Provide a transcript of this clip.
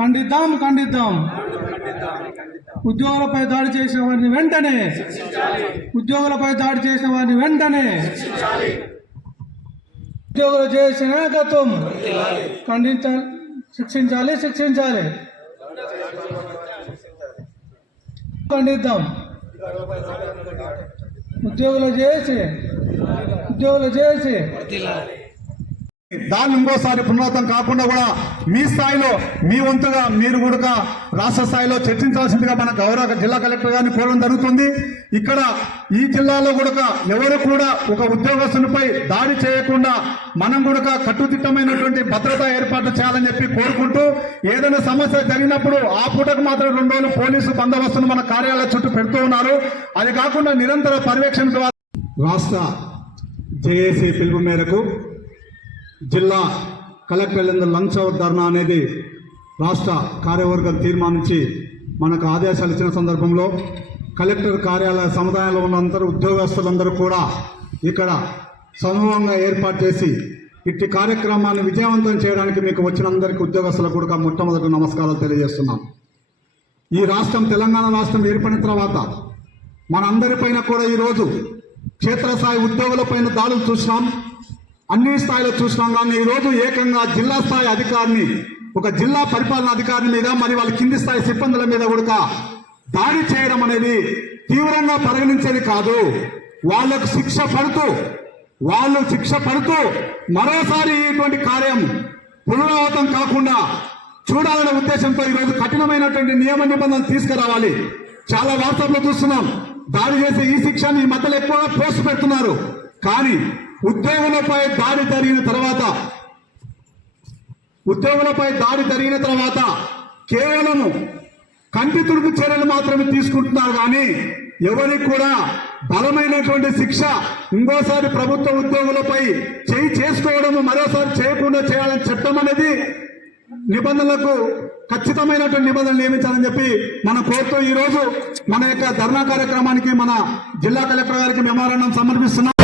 ఖండిద్దాం ఖండిద్దాం. ఉద్యోగులపై దాడి చేసిన వారిని వెంటనే ఉద్యోగులపై దాడి చేసిన వారిని వెంటనే ఉద్యోగులు చేసిన నాయకత్వం ఖండించాలి శిక్షించాలి శిక్షించాలి. ఖండిద్దాం. ఉద్యోగులు చేసి ఉద్యోగులు చేసి దాన్ని ఇంకోసారి పునరావృతం కాకుండా కూడా మీ స్థాయిలో మీ వంతుగా మీరు కూడా రాష్ట్ర స్థాయిలో చర్చించాల్సిందిగా మన గౌరవ జిల్లా కలెక్టర్ గారిని కోరడం జరుగుతుంది. ఇక్కడ ఈ జిల్లాలో కూడా ఎవరు కూడా ఒక ఉద్యోగస్తునిపై దాడి చేయకుండా మనం కూడా కట్టుదిట్టమైనటువంటి భద్రతా ఏర్పాటు చేయాలని చెప్పి కోరుకుంటూ ఏదైనా సమస్య జరిగినప్పుడు ఆ పూటకు మాత్రం రెండు రోజులు పోలీసు బందోబస్తును మన కార్యాలయ చుట్టూ పెడుతూ ఉన్నారు. అది కాకుండా నిరంతర పర్యవేక్షణ ద్వారా రాష్ట్ర జేఏసీ పిలుపు మేరకు జిల్లా కలెక్టర్లందు లంచ్ అవర్ ధర్నా అనేది రాష్ట్ర కార్యవర్గం తీర్మానించి మనకు ఆదేశాలు ఇచ్చిన సందర్భంలో కలెక్టర్ కార్యాలయ సముదాయంలో ఉన్న అందరూ ఉద్యోగస్తులందరూ కూడా ఇక్కడ సమూహంగా ఏర్పాటు చేసి ఇట్టి కార్యక్రమాన్ని విజయవంతం చేయడానికి మీకు వచ్చిన అందరికీ ఉద్యోగస్తులకు కూడా మొట్టమొదటి నమస్కారాలు తెలియజేస్తున్నాం. ఈ రాష్ట్రం తెలంగాణ రాష్ట్రం ఏర్పడిన తర్వాత మనందరిపైన కూడా ఈరోజు క్షేత్రస్థాయి ఉద్యోగులపైన దాడులు చూసినాం. అన్ని స్థాయిలో చూసినాం కానీ ఈరోజు ఏకంగా జిల్లా స్థాయి అధికారిని ఒక జిల్లా పరిపాలన అధికారి మీద మరి వాళ్ళ కింది స్థాయి సిబ్బందుల మీద కూడా దాడి చేయడం అనేది తీవ్రంగా పరిగణించేది కాదు. వాళ్ళకు శిక్ష పడుతూ వాళ్ళు శిక్ష పడుతూ మరోసారి ఇటువంటి కార్యం పునరావృతం కాకుండా చూడాలనే ఉద్దేశంతో ఈరోజు కఠినమైనటువంటి నియమ నిబంధనలు తీసుకురావాలి. చాలా వార్తల్లో చూస్తున్నాం దాడి చేసే ఈ శిక్షని ఈ మధ్యలో ఎక్కువగా పోస్ట్ పెడుతున్నారు. కానీ ఉద్యోగులపై దాడి జరిగిన తర్వాత ఉద్యోగులపై దాడి జరిగిన తర్వాత కేవలము కంటి తుడుపు చర్యలు మాత్రమే తీసుకుంటున్నారు కానీ ఎవరికి కూడా బలమైనటువంటి శిక్ష ఇంకోసారి ప్రభుత్వ ఉద్యోగులపై చేయి చేసుకోవడము మరోసారి చేయకుండా చేయాలని చట్టం అనేది నిబంధనలకు ఖచ్చితమైనటువంటి నిబంధనలు నియమించాలని చెప్పి మన కోర్టు ఈరోజు మన యొక్క ధర్నా కార్యక్రమానికి మన జిల్లా కలెక్టర్ గారికి మెమోరాండం సమర్పిస్తున్నాం.